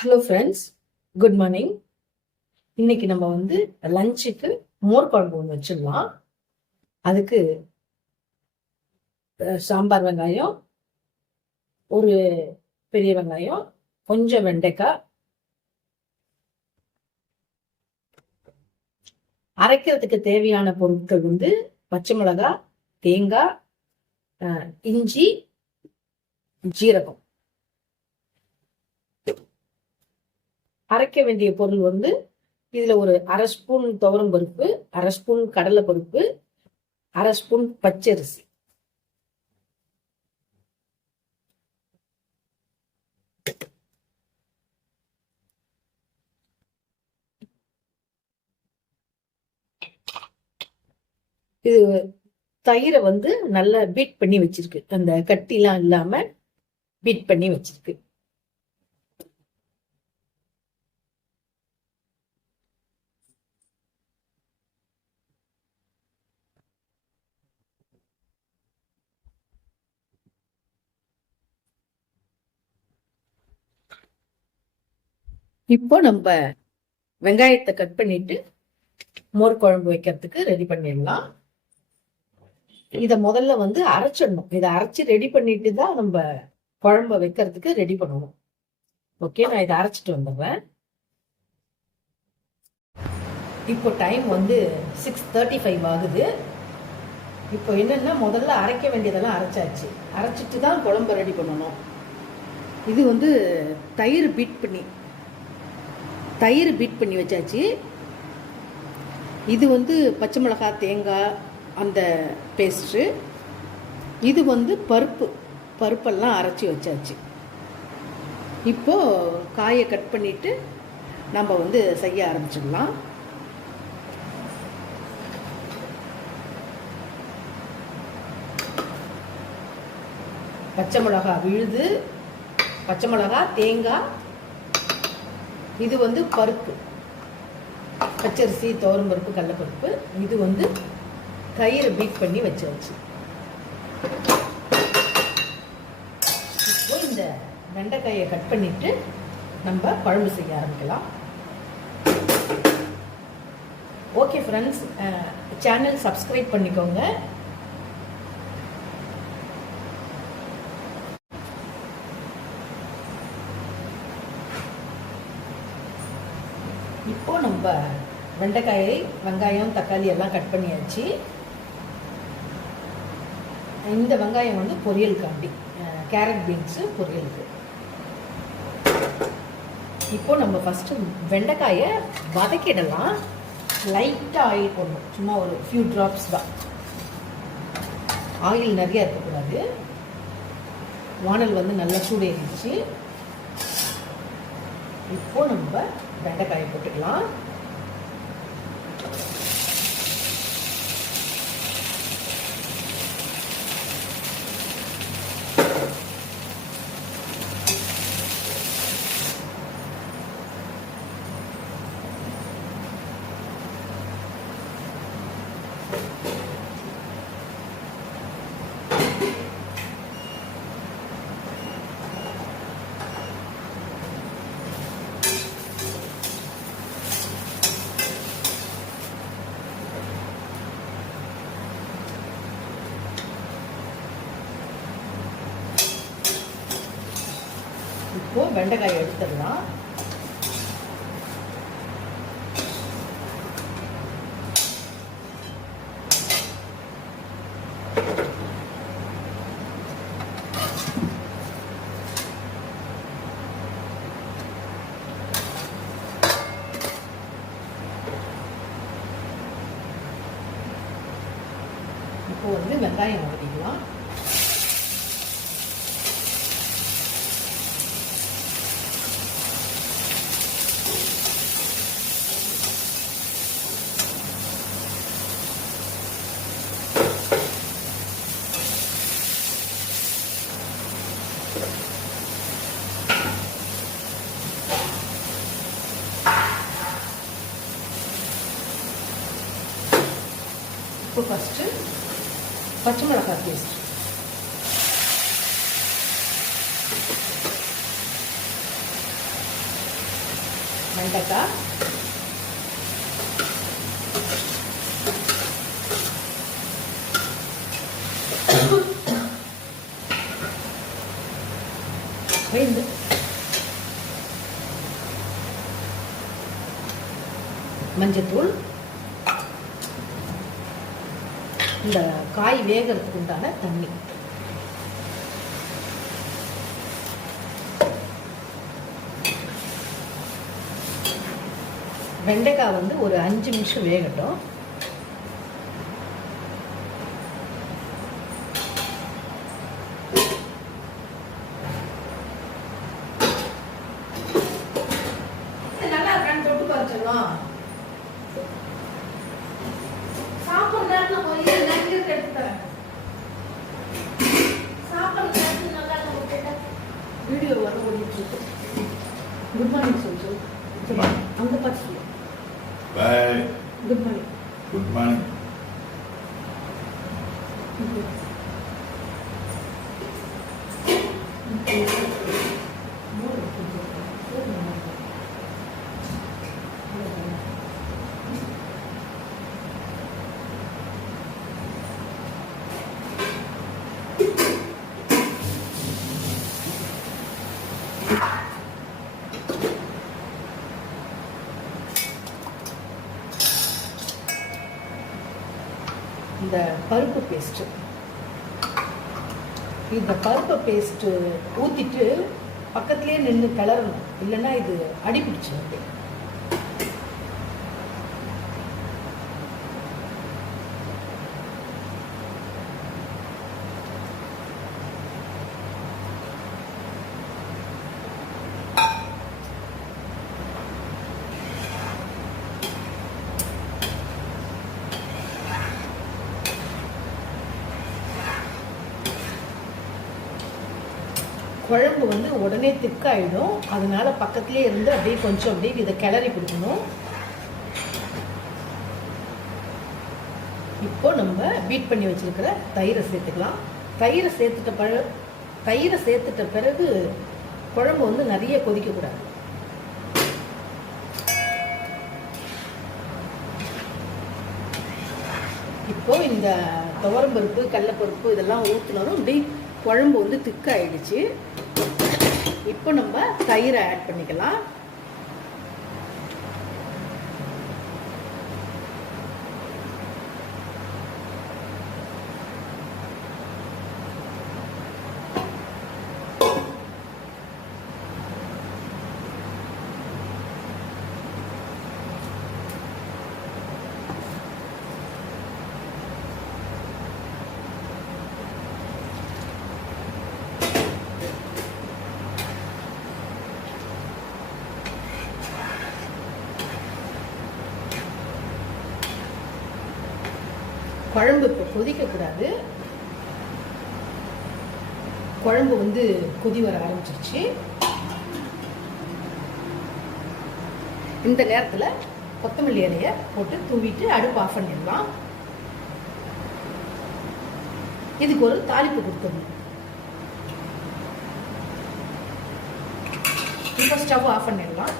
Hello friends good morning இன்னைக்கு நம்ம வந்து லஞ்சுக்கு மோர் குழம்பு ஒன்று வச்சிடலாம். அதுக்கு சாம்பார் வெங்காயம் ஒரு பெரிய வெங்காயம் கொஞ்சம் வெண்டைக்காய் அரைக்கிறதுக்கு தேவையான பொருட்கள் வந்து பச்சை மிளகாய் தேங்காய் இஞ்சி ஜீரகம். அரைக்க வேண்டிய பொருள் வந்து இதுல ஒரு அரை ஸ்பூன் துவரம் பருப்பு அரை ஸ்பூன் கடலை பருப்பு அரை ஸ்பூன் பச்சரிசி. இது தயிரை வந்து நல்லா பீட் பண்ணி வச்சிருக்கு. அந்த கட்டிலாம் இல்லாம பீட் பண்ணி வச்சிருக்கு. இப்போ நம்ம வெங்காயத்தை கட் பண்ணிட்டு மோர் குழம்பு வைக்கிறதுக்கு ரெடி பண்ணிடலாம். இதை முதல்ல வந்து அரைச்சிடணும். இதை அரைச்சி ரெடி பண்ணிட்டு தான் நம்ம குழம்ப வைக்கிறதுக்கு ரெடி பண்ணணும். ஓகே நான் இதை அரைச்சிட்டு வந்துடுறேன். இப்போ டைம் வந்து சிக்ஸ் தேர்ட்டி ஃபைவ் ஆகுது. இப்போ என்னென்னா முதல்ல அரைக்க வேண்டியதெல்லாம் அரைச்சாச்சு. அரைச்சிட்டு தான் குழம்பு ரெடி பண்ணணும். இது வந்து தயிர் பீட் பண்ணி தயிர் பீட் பண்ணி வச்சாச்சு. இது வந்து பச்சை மிளகாய் தேங்காய் அந்த பேஸ்ட்டு இது வந்து பருப்பு பருப்பெல்லாம் அரைச்சி வச்சாச்சு. இப்போது காயை கட் பண்ணிவிட்டு நம்ம வந்து செய்ய ஆரம்பிச்சிடலாம். பச்சை மிளகாய் விழுது. பச்சை மிளகாய் தேங்காய் இது வந்து பருப்பு. பச்சரிசி துவரம் பருப்பு கடலப்பருப்பு. இது வந்து தயிரை பீட் பண்ணி வச்சாச்சு. இப்போ இந்த வெண்டைக்காயை கட் பண்ணிட்டு நம்ம குழம்பு செய்ய ஆரம்பிக்கலாம். ஓகே ஃப்ரெண்ட்ஸ் சேனல் சப்ஸ்கிரைப் பண்ணிக்கோங்க. இப்போ நம்ம வெண்டைக்காயை வெங்காயம் தக்காளி எல்லாம் கட் பண்ணியாச்சு. இந்த வெங்காயம் வந்து பொரியல் காண்டி கேரட் பீன்ஸு பொரியலுக்கு இப்போ நம்ம ஃபஸ்ட்டு வெண்டைக்காயை வதக்கிடலாம். லைட்டாக ஆயில் போடணும். சும்மா ஒரு ஃபியூ ட்ராப்ஸ் தான். ஆயில் நிறைய இருக்கக்கூடாது. வானல் வந்து நல்லா சூடேறிடுச்சு. இப்போ நம்ம வெண்டைக்காயை போட்டுக்கலாம். இப்போ வெண்டைக்காய் எடுத்துடலாம். இப்போ வந்து வெங்காயம் வதக்கிக்கலாம். இப்போ ஃபஸ்ட்டு பச்சை மிளகா பேஸ்ட் வெண்டைக்காய் வெந்து மஞ்சத்தூள் இந்த காய் வேகிறதுக்கு உண்டான தண்ணி. வெண்டைக்காய் வந்து ஒரு அஞ்சு நிமிஷம் வேகட்டும். நல்லா இருக்கான்னு தொட்டு பறிச்சிடலாம் வீடியோ வர ஓடிட்டு இருக்கு குட் மார்னிங் சொல்லு சொல்லு. அந்த பார்த்து சொல்லு Bye. Good morning Good morning. இந்த பருப்பு பேஸ்ட்டு இந்த பருப்பு பேஸ்ட்டு ஊற்றிட்டு பக்கத்துலேயே நின்று கிளறணும். இல்லைன்னா இது அடி பிடிச்சிடும் குழம்பு வந்து உடனே திக்காயிடும் அதனால பக்கத்துலேயே இருந்து அப்படியே கொஞ்சம் அப்படியே இதை கிளறி கொடுக்கணும். இப்போ நம்ம பீட் பண்ணி வச்சிருக்கிற தயிரை சேர்த்துக்கலாம். தயிரை சேர்த்துட்ட பழ தயிரை சேர்த்துட்ட பிறகு குழம்பு வந்து நிறைய கொதிக்கக்கூடாது. இப்போ இந்த துவரம்பருப்பு கடலப்பருப்பு இதெல்லாம் ஊற்றினாலும் அப்படி குழம்பு வந்து திக்காயிடுச்சு இப்போ நம்ம தயிரை ஆட் பண்ணிக்கலாம். குழம்பு இப்போ கொதிக்கக்கூடாது குழம்பு வந்து கொதி வர ஆரம்பிச்சிருச்சு. இந்த நேரத்தில் கொத்தமல்லி இலையை போட்டு தூவிட்டு அடுப்பு ஆஃப் பண்ணிடலாம். இதுக்கு ஒரு தாளிப்பு கொடுத்துடணும். இப்போ ஸ்டவ் ஆஃப் பண்ணிடலாம்.